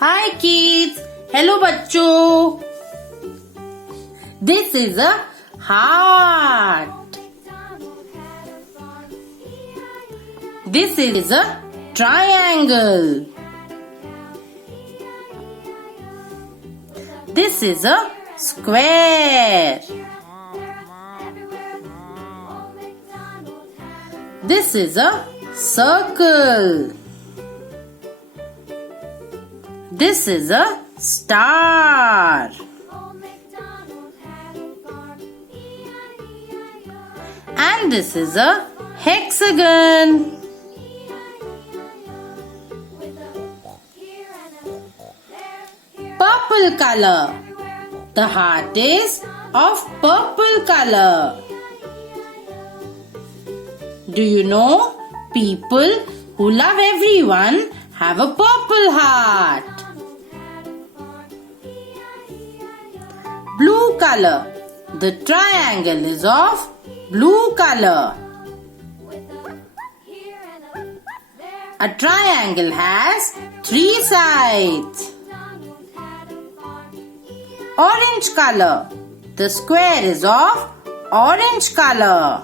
Hi kids. Hello बच्चों. This is a heart. This is a triangle. This is a square. This is a circle. This is a star. And this is a hexagon. Purple color. The heart is of purple color. Do you know people who love everyone have a purple heart? Blue color. The triangle is of blue color. A triangle has 3 sides. Orange color. The square is of orange color.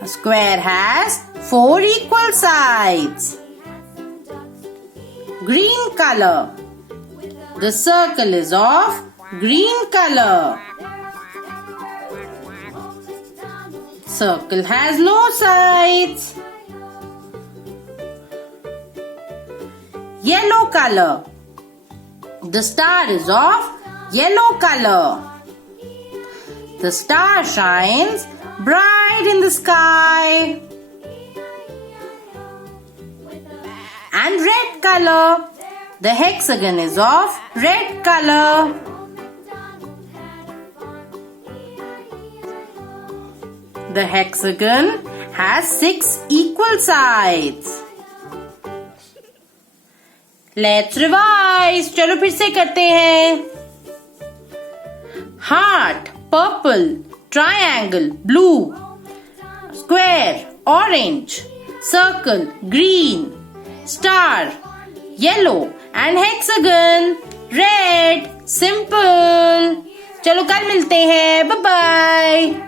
A square has 4 equal sides. Green color. The circle is of green color. Circle has no sides. Yellow color. The star is of yellow color. The star shines bright in the sky. And red color. The hexagon is of red color. The hexagon has 6 equal sides. Let's revise. चलो फिर से करते हैं. Heart, purple. Triangle, blue. Square, orange. Circle, green. Star, yellow. And hexagon, red. Simple. चलो कल मिलते हैं. Bye bye.